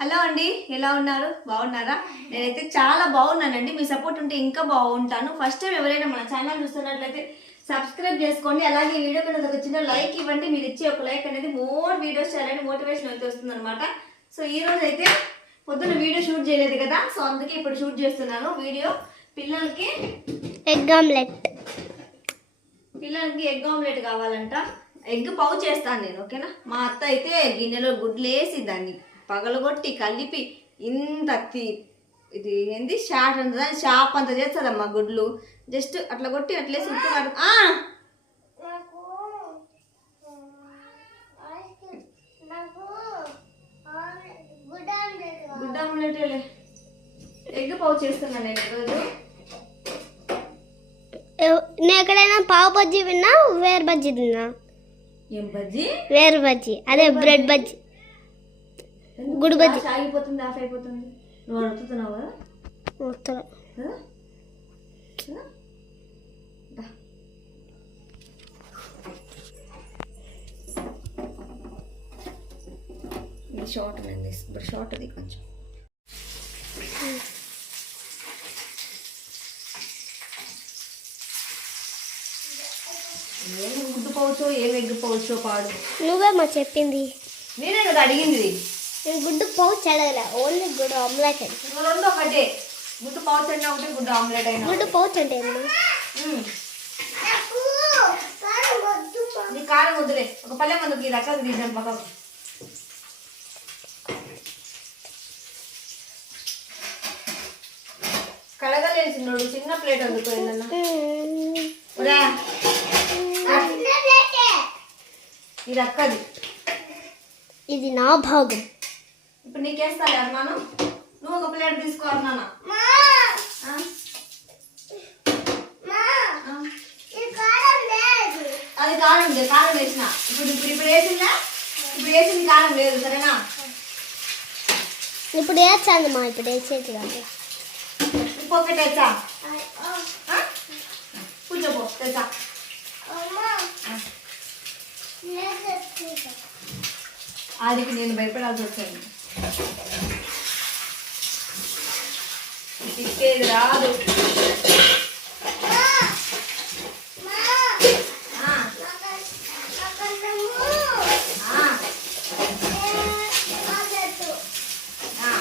Hello అండి ఎలా ఉన్నారు? బాగున్నారా? నేనైతే చాలా బాగున్నానండి. మీ సపోర్ట్ ఉంటే ఇంకా బాగుంటాను. ఫస్ట్ టైం ఎవరైనా మన ఛానల్ చూస్తున్నట్లయితే సబ్స్క్రైబ్ చేసుకోండి. అలాగే ఈ వీడియో కింద ఒక చిన్న లైక్ ఇవ్వండి. మీరు ఇచ్చే ఒక లైక్ అనేది మోర్ వీడియోస్ చేయాలని మోటివేషన్ అయితే వస్తుంది అనమాట సో ఈ రోజు అయితే పొద్దున్న వీడియో షూట్ చేయలేదు కదా? సో అందుకే ఇప్పుడు షూట్ చేస్తున్నాను. వీడియో పిల్లలకి ఎగ్ ఆమ్లెట్ పిల్లలకి ఎగ్ ఆమ్లెట్ కావాలంట. ఎగ్ పౌచ్ చేస్తాను నేను ఓకేనా? మా అత్త అయితే గిన్నెలో గుడ్లు వేసి దాన్ని పగలగొట్టి కలిపి ఇంత తి- ఇది ఏంది? షాట్ అంత దాన్ని షాప్ అంత చేస్తుందమ్మా గుడ్లు. జస్ట్ అట్లా కొట్టి అట్లేసి ఉప్పు కారం! గుడ్ ఆమ్లెట్ ఎగ్ పౌచ్ చేస్తున్నాను నేను ఈరోజు. నేను ఎక్కడైనా పావు బజ్జీ విన్నా వేరు బజ్జీ తిన్నా. ఏం బజ్జీ? వేరు బజ్జీ అదే బ్రెడ్ బజ్జీ. గుడి బజ్జీ. ఆగిపోతుంది ఆఫ్ అయిపోతుంది. నువ్వు అడుగుతున్నావు కదా. ఇది షార్ట్ అండి ఇప్పుడు షార్ట్ అది కొంచెం. ఏం గుడ్డు పోవచ్చో ఏం ఎగ్గిపోవచ్చో పాడు. నువ్వే మా చెప్పింది? నేనే కదా అడిగింది. నేను గుడ్డు పౌచ్ అడగలే ఓన్లీ గుడ్డు ఆమ్లెట్ అంటే రెండు ఒకటే. గుడ్డు పౌచ్ అయినా ఒకటి గుడ్డు ఆమ్లెట్ అయినా గుడ్డు పౌచ్ అంటే. నీ కారం వద్దులే. ఒక పల్లె మందుకి ఇది అట్లా తీసాను పక్కకు కడగలేని చిన్నోడు చిన్న ప్లేట్ అందుకోయిందన్న ఒరా. ఇది అక్కది. ఇది నా భాగం. ఇప్పుడు నీకేస్తాలే అర్మానం నువ్వు ఒక ప్లేట్ తీసుకో అర్మాన అది కారం లేదు కారం వేసిన. ఇప్పుడు ఇప్పుడు ఇప్పుడు వేసిందా? ఇప్పుడు వేసింది కారం లేదు సరేనా? ఇప్పుడు వేసాను మా ఇప్పుడు వేసేది కాదు. ఇంకొకటి తెచ్చా? కూర్చోపో తెచ్చా? ఆదికి నేను భయపడాల్సి వచ్చింది. తిక్కేది రాదు ఆ, ఆ, ఆ.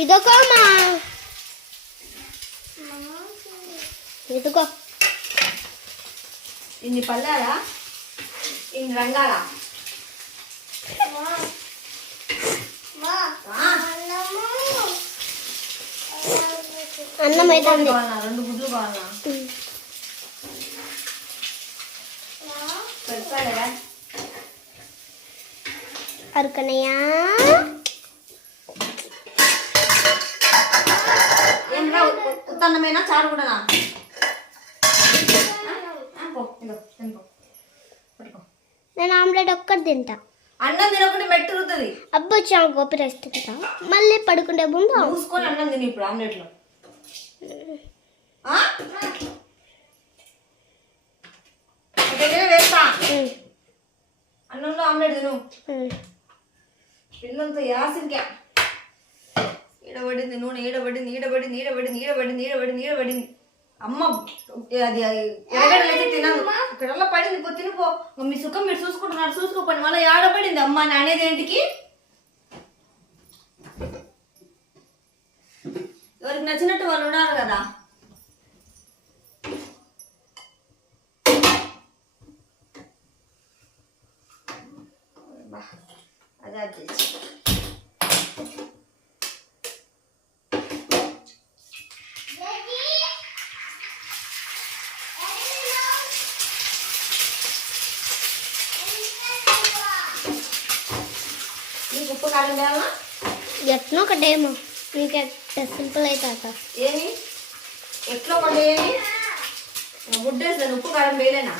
ఇదొక మా ఇదిగో ఇన్ని పల్లారా ఇన్ని రంగాలా ఆ, అన్నం అయితే గుడ్లు కావాలా రెండు గుడ్లు కావాలా పెడతాలేరా అరకనయ్యా ఏంట్రా ఉత్తన్నమేనా చారు కూడానా నేను ఆమ్లెట్ ఒక్కటి తింటా. అన్నం తినకుండా మెట్టురుతుంది అబ్బు చాలా గోపి రెస్ట్ తింటా. మళ్ళీ పడుకుంటే ముందు మూసుకొని అన్నం తిని ఇప్పుడు ఆమ్లెట్లో. వేస్తా. అన్నంలో ఆమ్లెట్ తిను. పిల్లలతో యాసింకా ఈడబడింది నూనె ఈడబడింది ఈడబడింది ఈడబడింది ఈడబడింది ఈడబడింది ఈడబడింది. అమ్మ అది ఎరగడలైతే తినదు ఇక్కడల్లా పడింది పో తినిపో మీ సుఖం మీరు చూసుకుంటున్నారు చూసుకోపోండి. మళ్ళీ ఏడబడింది అమ్మ నానేది ఏంటికి? ఎవరికి నచ్చినట్టు వాళ్ళు ఉన్నారు కదా. అదే అది. కావాలా ఎట్నో ఒకటేమో నీకు సింపుల్ అయితే అక్క ఏమి? ఎట్లా ఒకటి ఏమి? గుడ్డేస్తాను ఉప్పు కారం వేయలేనా?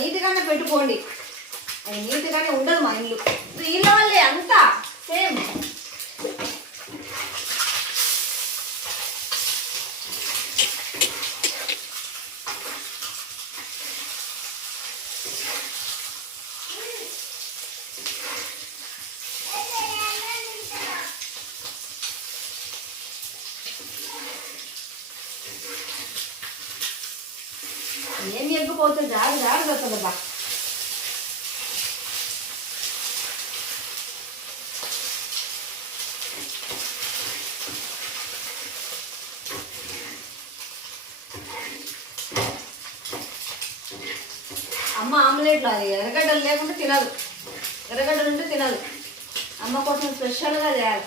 నీట్గానే పెట్టుకోండి. అది నీట్గానే ఉండదు మా ఇల్లు. ఇల్లు వాళ్ళే అంతా పోతే జాగ్రత్త జాగ్రత్త కదా అమ్మ ఆమ్లెట్లు అది ఎర్రగడ్డలు లేకుండా తినదు. ఎర్రగడ్డలు ఉంటే తినదు. అమ్మ కోసం స్పెషల్గా చేయాలి.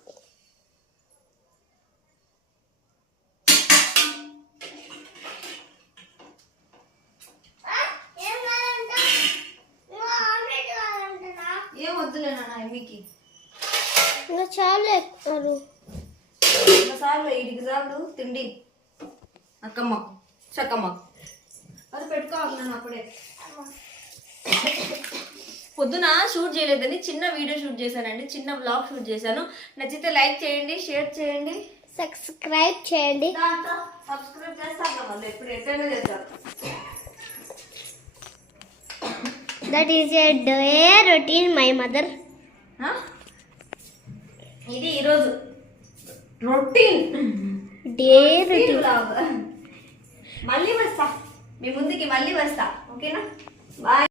ఇంకా చాలా ఎక్కువ సార్లు ఇడికి సార్లు తిండి. అక్కమ్మ చక్కమ్మ అది పెట్టుకోవాలి నేను అప్పుడే. పొద్దున షూట్ చేయలేదని చిన్న వీడియో షూట్ చేశానండి చిన్న బ్లాగ్ షూట్ చేశాను. నచ్చితే లైక్ చేయండి షేర్ చేయండి. సబ్స్క్రైబ్ చేయండి. సబ్స్క్రైబ్ చేస్తాను మళ్ళీ ఎప్పుడు ఎంతైనా చేస్తారు. That is a day routine my mother? ఇది ఈరోజు రొటీన్. డే రొటీన్ మళ్ళీ వస్తా. మీ ముందుకి మళ్ళీ వస్తా. ఓకేనా? బాయ్.